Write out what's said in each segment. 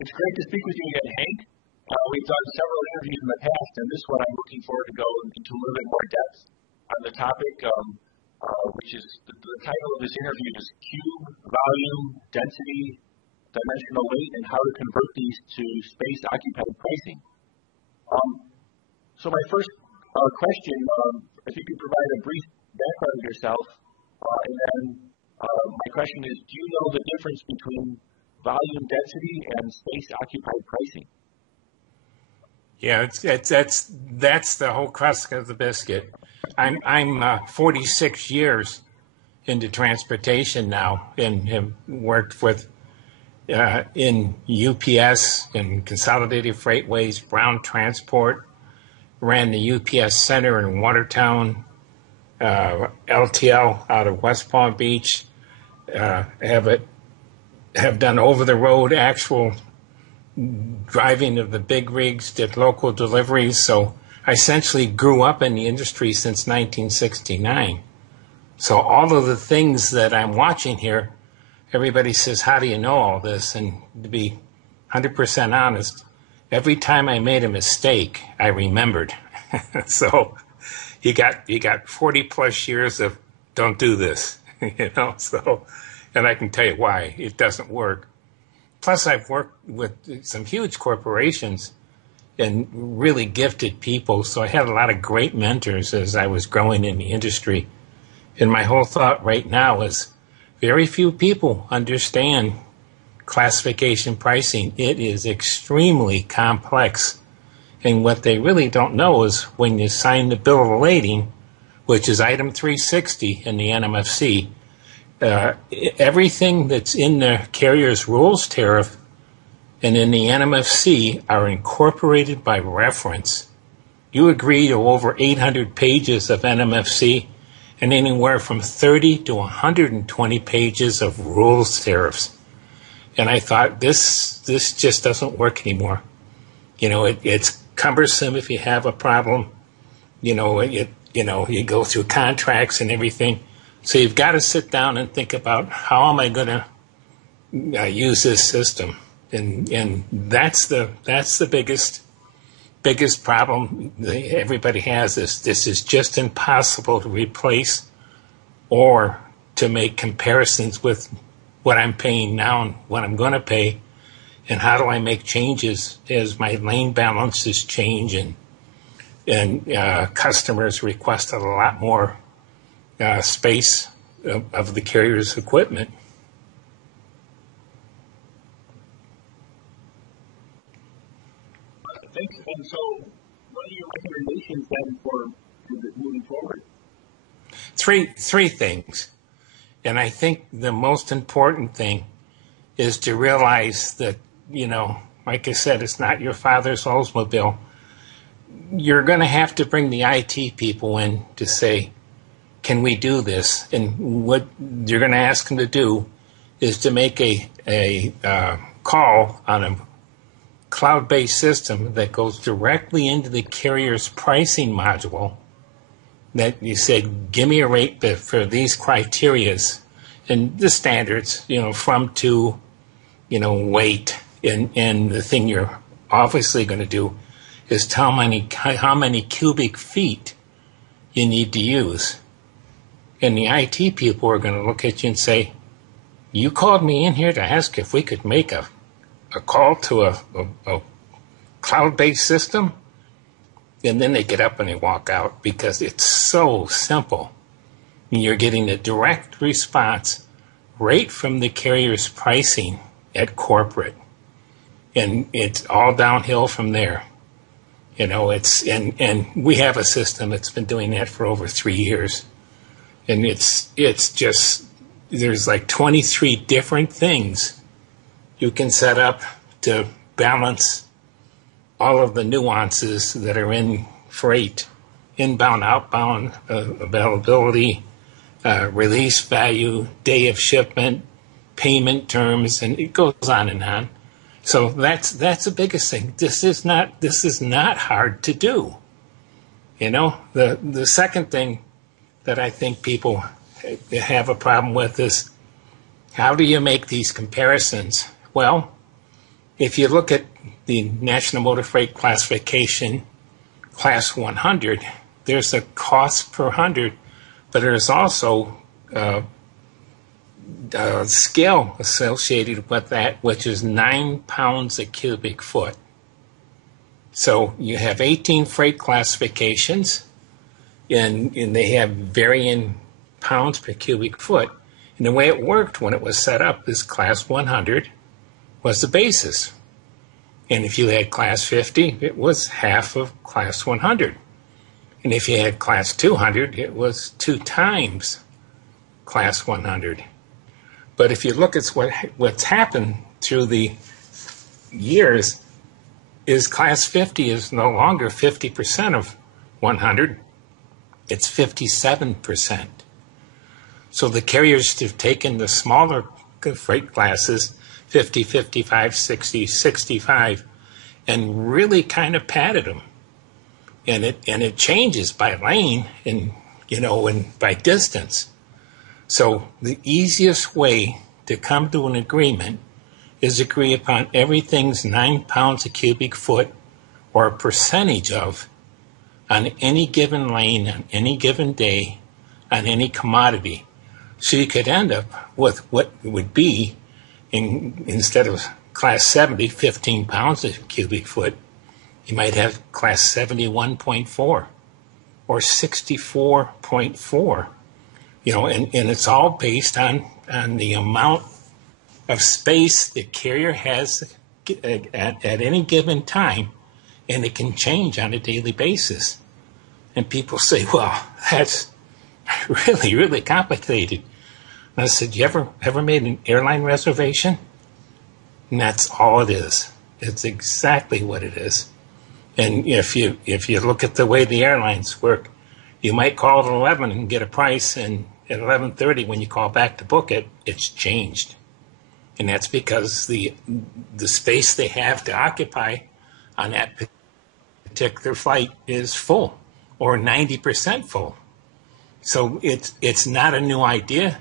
It's great to speak with you again, Hank. We've done several interviews in the past, and this one I'm looking forward to go into a little bit more depth on the topic, which is the title of this interview is Cube, Volume, Density, Dimensional Weight, and How to Convert These to Space-Occupied Pricing. So my first question, if you could provide a brief background of yourself, and then my question is, do you know the difference between volume density and space-occupied pricing? Yeah, that's the whole crust of the biscuit. I'm 46 years into transportation now, and have worked with in UPS and Consolidated Freightways, Brown Transport, ran the UPS Center in Watertown, LTL out of West Palm Beach, have done over-the-road actual driving of the big rigs, did local deliveries. So I essentially grew up in the industry since 1969. So all of the things that I'm watching here, everybody says, how do you know all this? And to be 100% honest, every time I made a mistake, I remembered. So you got 40 plus years of don't do this, so, and I can tell you why it doesn't work. Plus, I've worked with some huge corporations and really gifted people, so I had a lot of great mentors as I was growing in the industry. And my whole thought right now is very few people understand classification pricing. It is extremely complex. And what they really don't know is when you sign the bill of lading, which is item 360 in the NMFC, everything that's in the carrier's rules tariff and in the NMFC are incorporated by reference. You agree to over 800 pages of NMFC and anywhere from 30 to 120 pages of rules tariffs. And I thought, this just doesn't work anymore. It's cumbersome if you have a problem. You go through contracts and everything. So you've got to sit down and think about, how am I going to use this system? And that's the biggest problem everybody has. This is just impossible to replace or to make comparisons with what I'm paying now and what I'm going to pay. And how do I make changes as my lane balances change and customers request a lot more space of the carrier's equipment? Thanks. And so, what are your recommendations then for moving forward? Three things. And I think the most important thing is to realize that, like I said, it's not your father's Oldsmobile. You're going to have to bring the IT people in to say, can we do this? And what you're going to ask them to do is to make a call on a cloud-based system that goes directly into the carrier's pricing module, that you say, give me a rate for these criterias and the standards, from to, weight. And the thing you're obviously going to do is tell how many cubic feet you need to use. And the IT people are going to look at you and say, you called me in here to ask if we could make a call to a cloud-based system? And then they get up and they walk out because it's so simple. And you're getting a direct response right from the carrier's pricing at corporate. And it's all downhill from there. And we have a system that's been doing that for over 3 years. And it's just, there's like 23 different things you can set up to balance all of the nuances that are in freight, inbound, outbound, availability, release value, day of shipment, payment terms, and it goes on and on. So that's the biggest thing. This is not hard to do. The second thing that I think people have a problem with is, how do you make these comparisons? Well, if you look at the National Motor Freight Classification, Class 100, there's a cost per hundred, but there's also a scale associated with that, which is 9 pounds a cubic foot. So you have 18 freight classifications, and they have varying pounds per cubic foot. And the way it worked when it was set up is Class 100 was the basis. And if you had Class 50, it was half of Class 100. And if you had Class 200, it was 2 times Class 100. But if you look at what's happened through the years, is Class 50 is no longer 50% of 100, it's 57%. So the carriers have taken the smaller freight classes, 50, 55, 60, 65, and really kind of padded them. And it changes by lane and by distance. So the easiest way to come to an agreement is agree upon everything's 9 pounds a cubic foot or a percentage of on any given lane, on any given day, on any commodity. So you could end up with what would be, instead of Class 70, 15 pounds a cubic foot, you might have Class 71.4 or 64.4, and it's all based on the amount of space the carrier has at any given time, and it can change on a daily basis. And people say, well, that's really, really complicated. And I said, you ever made an airline reservation? And that's all it is. It's exactly what it is. And if you look at the way the airlines work, you might call at 11 and get a price, and at 11:30 when you call back to book it, it's changed. And that's because the space they have to occupy on that particular flight is full or 90% full. So it's not a new idea.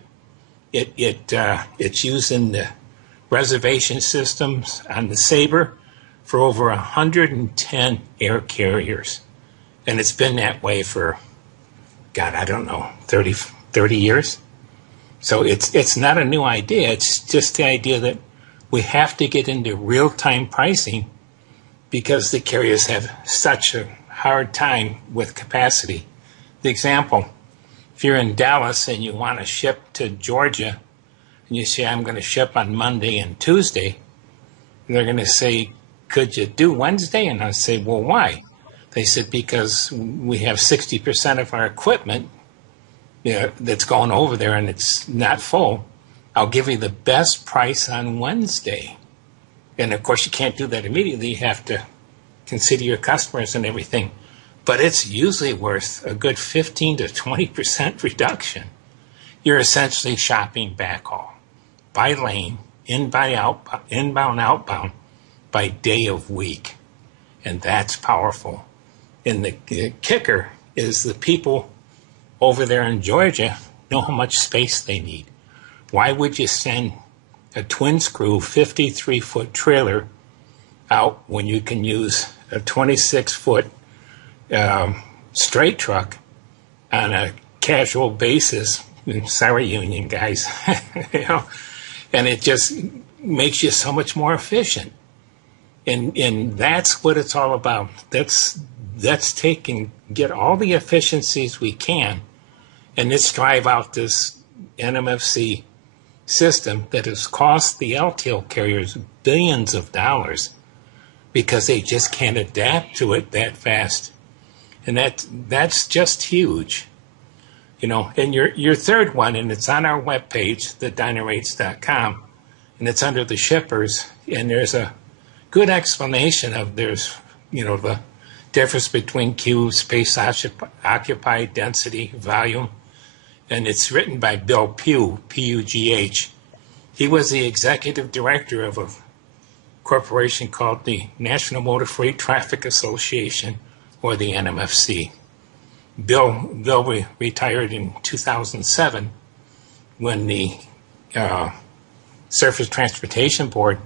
It's used in the reservation systems on the Sabre for over 110 air carriers. And it's been that way for, God, I don't know, 30 years. So it's not a new idea. It's just the idea that we have to get into real-time pricing because the carriers have such a hard time with capacity. The example, if you're in Dallas and you want to ship to Georgia, and you say, I'm going to ship on Monday and Tuesday, and they're going to say, could you do Wednesday? And I say, well, why? They said, because we have 60% of our equipment that's going over there and it's not full. I'll give you the best price on Wednesday. And of course, you can't do that immediately. You have to consider your customers and everything. But it's usually worth a good 15 to 20% reduction. You're essentially shopping backhaul by lane, inbound, outbound, by day of week. And that's powerful. And the kicker is the people over there in Georgia know how much space they need. Why would you send a twin screw 53-foot trailer out when you can use a 26-foot straight truck on a casual basis? Sorry, union guys. And it just makes you so much more efficient. And that's what it's all about. Let's get all the efficiencies we can, and let's drive out this NMFC system that has cost the LTL carriers billions of dollars because they just can't adapt to it that fast. And that's just huge. And your third one, and it's on our webpage, thedynarates.com, and it's under the shippers, and there's a good explanation of the difference between Q, space occupied, density, volume. And it's written by Bill Pugh, P-U-G-H. He was the executive director of a corporation called the National Motor Freight Traffic Association, or the NMFC. Bill retired in 2007 when the Surface Transportation Board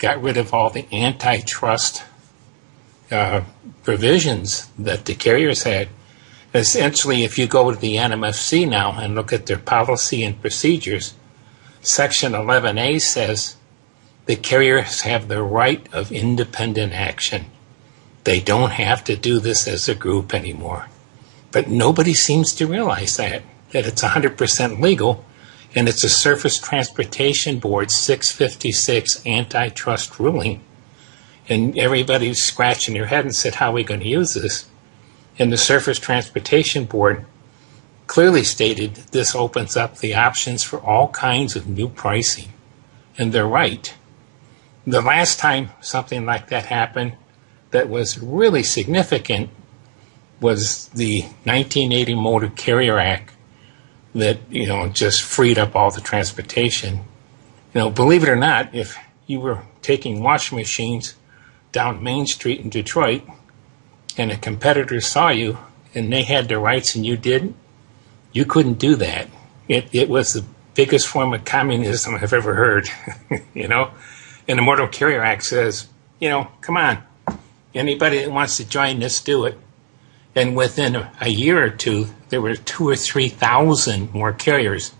got rid of all the antitrust provisions that the carriers had. Essentially, if you go to the NMFC now and look at their policy and procedures, Section 11A says the carriers have the right of independent action. They don't have to do this as a group anymore. But nobody seems to realize that it's 100% legal, and it's a Surface Transportation Board 656 antitrust ruling. And everybody's scratching their head and said, how are we going to use this? And the Surface Transportation Board clearly stated this opens up the options for all kinds of new pricing. And they're right. The last time something like that happened that was really significant was the 1980 Motor Carrier Act that, just freed up all the transportation. Believe it or not, if you were taking washing machines down Main Street in Detroit and a competitor saw you and they had the rights and you didn't, you couldn't do that. It was the biggest form of communism I've ever heard, And the Motor Carrier Act says, come on, anybody that wants to join, let's do it. And within a year or two, there were 2,000 or 3,000 more carriers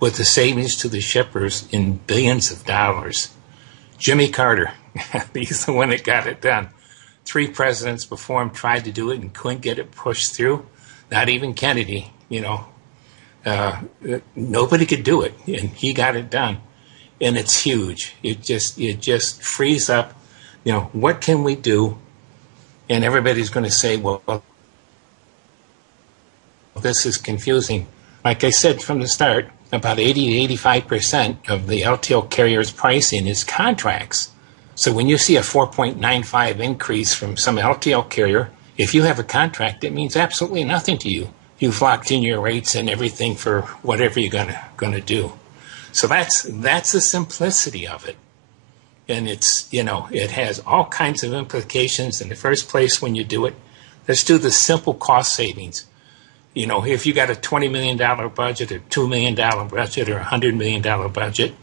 with the savings to the shippers in billions of dollars. Jimmy Carter, he's the one that got it done. 3 presidents before him tried to do it and couldn't get it pushed through. Not even Kennedy, nobody could do it, and he got it done. And it's huge. It just frees up, what can we do? And everybody's going to say, well, this is confusing. Like I said from the start, about 80 to 85% of the LTL carrier's pricing is contracts. So when you see a 4.95 increase from some LTL carrier, if you have a contract, it means absolutely nothing to you. You've locked in your rates and everything for whatever you're gonna do. So that's the simplicity of it. And it's, it has all kinds of implications. In the first place, when you do it, let's do the simple cost savings. If you got a $20 million budget or $2 million budget or $100 million budget,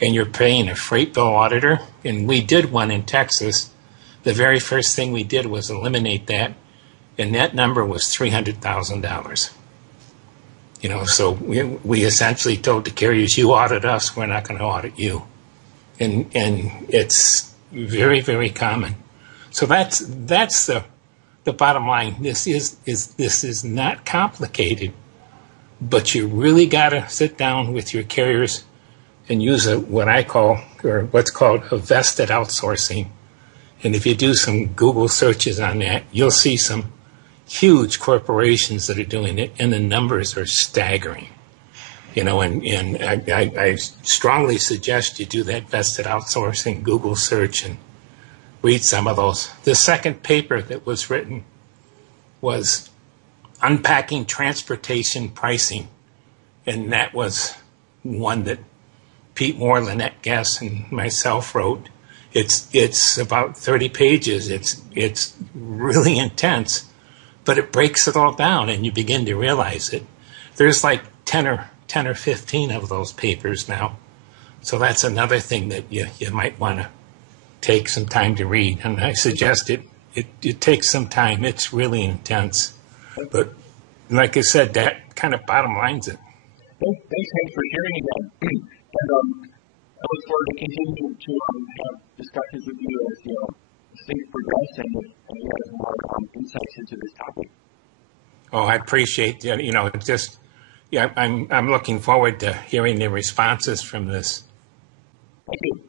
and you're paying a freight bill auditor, and we did one in Texas, the very first thing we did was eliminate that, and that number was $300,000. So we essentially told the carriers, you audit us, we're not going to audit you. And it's very, very common. So that's the bottom line. This is not complicated, but you really got to sit down with your carriers and use what I call, or what's called, a vested outsourcing. And if you do some Google searches on that, you'll see some huge corporations that are doing it, and the numbers are staggering. And I strongly suggest you do that vested outsourcing Google search and read some of those. The second paper that was written was Unpacking Transportation Pricing, and that was one that Pete Moore, Lynette Guess, and myself wrote. It's about 30 pages. It's really intense, but it breaks it all down, and you begin to realize it. There's like 10 or 15 of those papers now. So that's another thing that you might want to take some time to read. And I suggest it takes some time. It's really intense. But like I said, that kind of bottom lines it. Thanks for sharing again. And I look forward to continuing to have discussions with you as things progress and you have more insights into this topic. Oh, I appreciate it's just. Yeah, I'm looking forward to hearing the responses from this. Thank you.